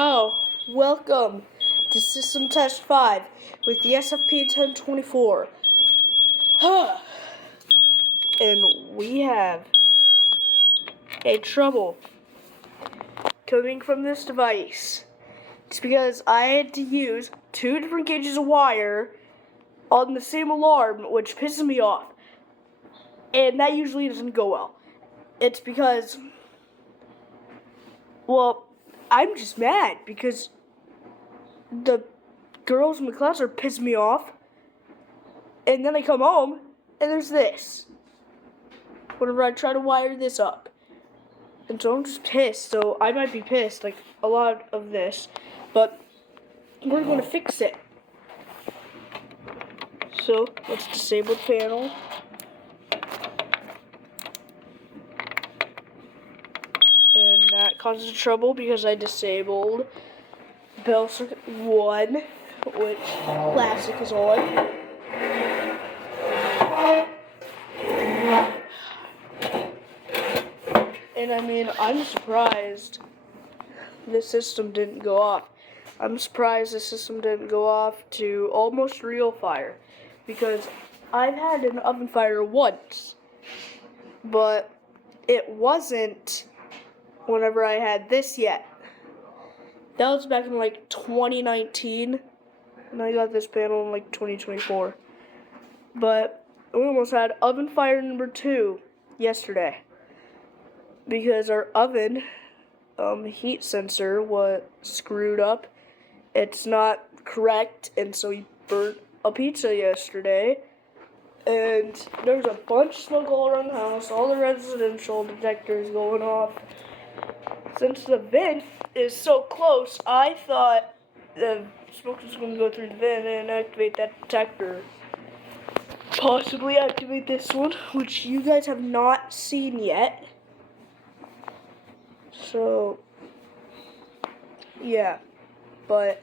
Oh, welcome to System Test 5 with the sfp1024. And we have a trouble coming from this device. It's because I had to use 2 different gauges of wire on the same alarm, which pisses me off. And that usually doesn't go well. It's because, well, I'm just mad because the girls in the class are pissing me off. And then I come home and there's this. Whenever I try to wire this up. And so I'm just pissed. So I might be pissed, like a lot of this. But we're going to fix it. So let's disable the panel. And that causes trouble because I disabled bell circuit 1, which classic is on. And I mean, I'm surprised the system didn't go off. I'm surprised the system didn't go off to almost real fire. Because I've had an oven fire once. But it wasn't whenever I had this yet. That was back in like 2019. And I got this panel in like 2024. But we almost had oven fire number 2 yesterday. Because our oven heat sensor was screwed up. It's not correct, and so we burnt a pizza yesterday. And there was a bunch of smoke all around the house, all the residential detectors going off. Since the vent is so close, I thought the smoke was going to go through the vent and activate that detector. Possibly activate this one, which you guys have not seen yet. So, yeah, but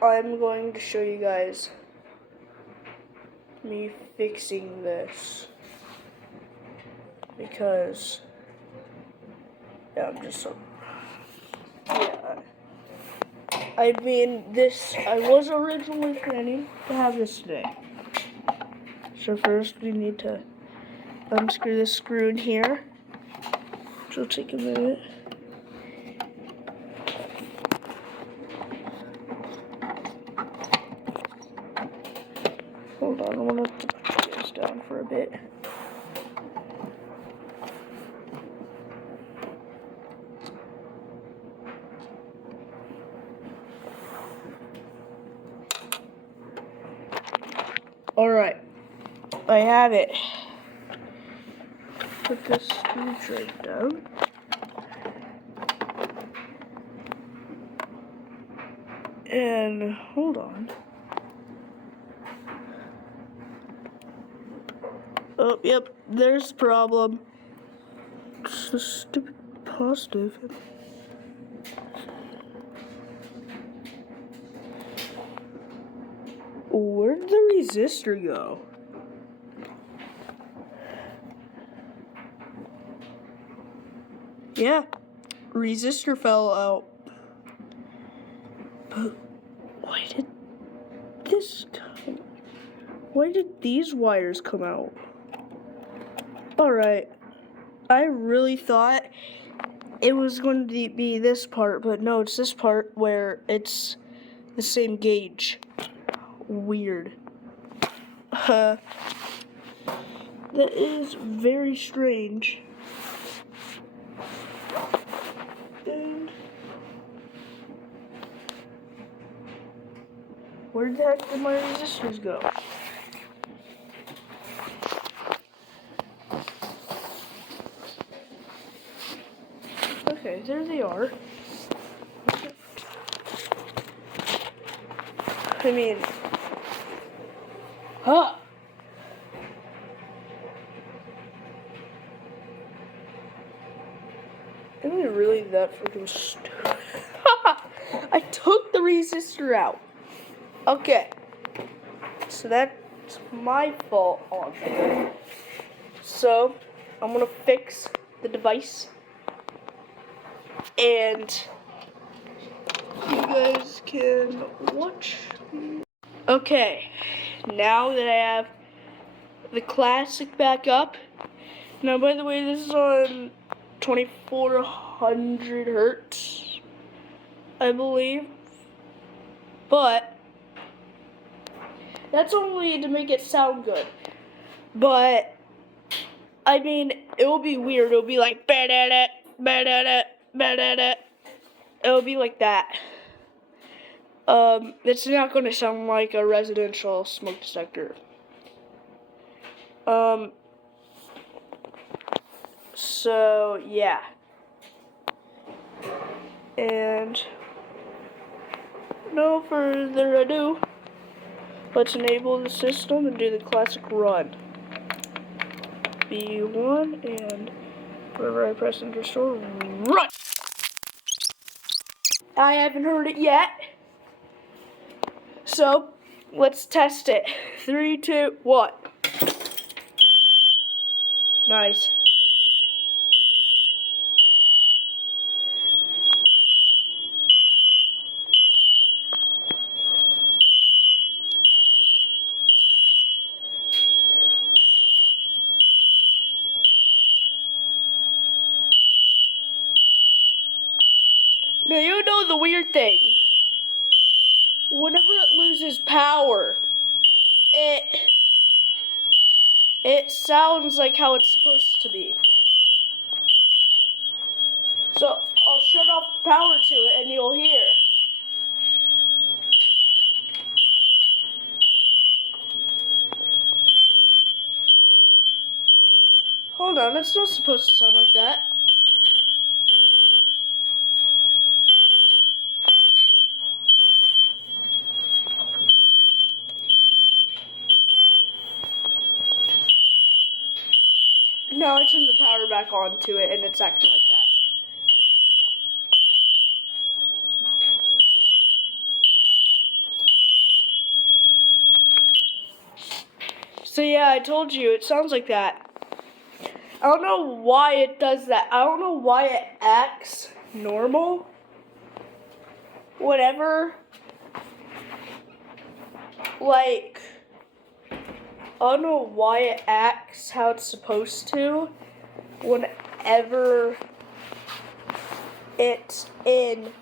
I'm going to show you guys me fixing this because, yeah, I'm just so, yeah, I mean, I was originally planning to have this today. So first we need to unscrew this screw in here. Which will take a minute. Hold on, I want to put this down for a bit. Alright, I have it. Put this screwdriver down. And hold on. Oh, yep, there's the problem. It's a stupid positive. Where did the resistor go? Yeah, resistor fell out. But why did this come? Why did these wires come out? Alright, I really thought it was going to be this part, but no, it's this part where it's the same gauge. Weird. That is very strange. And where the heck did my resistors go? Okay, there they are. I mean, huh? Am I really that freaking stupid? I took the resistor out. Okay. So that's my fault on that. So, I'm gonna fix the device. and you guys can watch. Okay, now that I have the classic back up. Now, by the way, this is on 2400 hertz, I believe. But that's only to make it sound good. But I mean, it will be weird. It'll be like ba-da-da, ba-da-da, ba-da-da. It'll be like that. It's not going to sound like a residential smoke detector. So yeah. And no further ado, let's enable the system and do the classic run. B1, and whenever I press enter store, run! I haven't heard it yet. So, let's test it. 3, 2, 1. Nice. Now, you know the weird thing. Whenever it loses power, it sounds like how it's supposed to be. So, I'll shut off the power to it and you'll hear. Hold on, it's not supposed to sound like that. No, I turned the power back on to it and it's acting like that. So yeah, I told you, it sounds like that. I don't know why it does that. I don't know why it acts normal. Whatever. Like, I don't know why it acts how it's supposed to whenever it's in,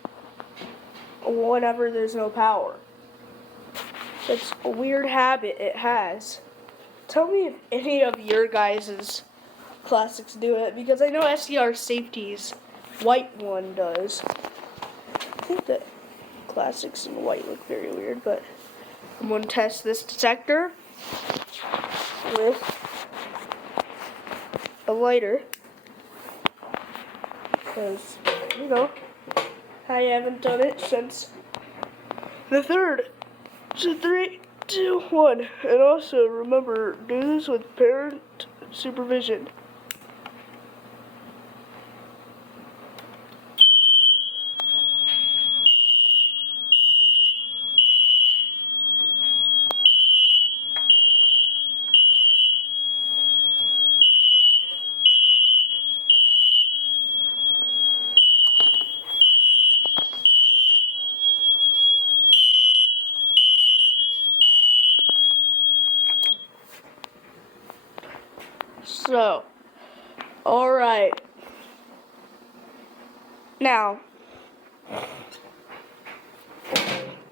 whenever there's no power. It's a weird habit it has. Tell me if any of your guys' classics do it, because I know SCR Safety's white one does. I think that classics in white look very weird, but I'm going to test this detector with a lighter, because, you know, I haven't done it since the 3rd. So 3, 2, 1. And also, remember, do this with parent supervision. So, alright. Now,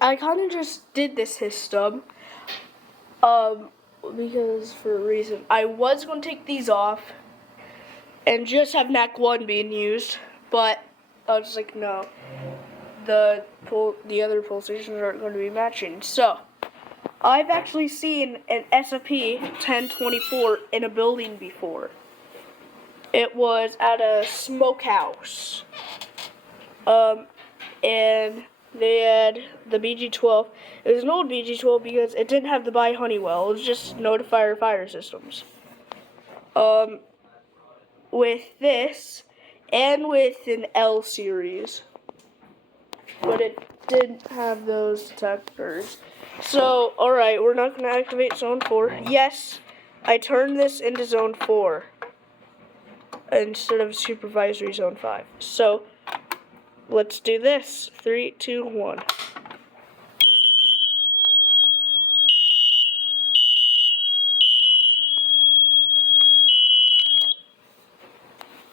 I kind of just did this system, because for a reason. I was going to take these off and just have NAC 1 being used, but I was like, no, the other pulsations aren't going to be matching. So, I've actually seen an sfp1024 in a building before. It was at a smokehouse, and they had the BG12. It was an old BG12 because it didn't have the by Honeywell. It was just notifier fire systems. With this, and with an L series, but it didn't have those detectors. So, alright, we're not going to activate zone 4. Yes, I turned this into zone 4 instead of supervisory zone 5. So, let's do this. 3, 2, 1.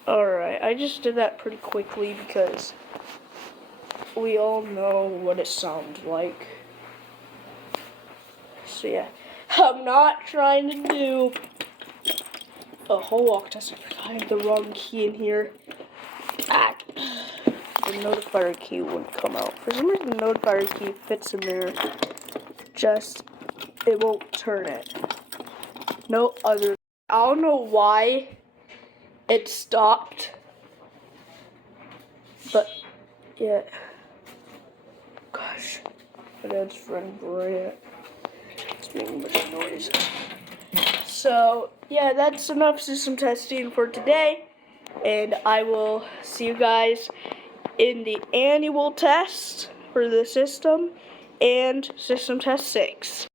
Alright, I just did that pretty quickly because we all know what it sounds like. So yeah, I'm not trying to do a whole walk test. I have the wrong key in here. The notifier key wouldn't come out. For some reason, the notifier key fits in there. Just, it won't turn it. No other. I don't know why it stopped. But, yeah. Gosh. My dad's friend Brant. It's making much noise. So, yeah, that's enough system testing for today. And I will see you guys in the annual test for the system and system test 6.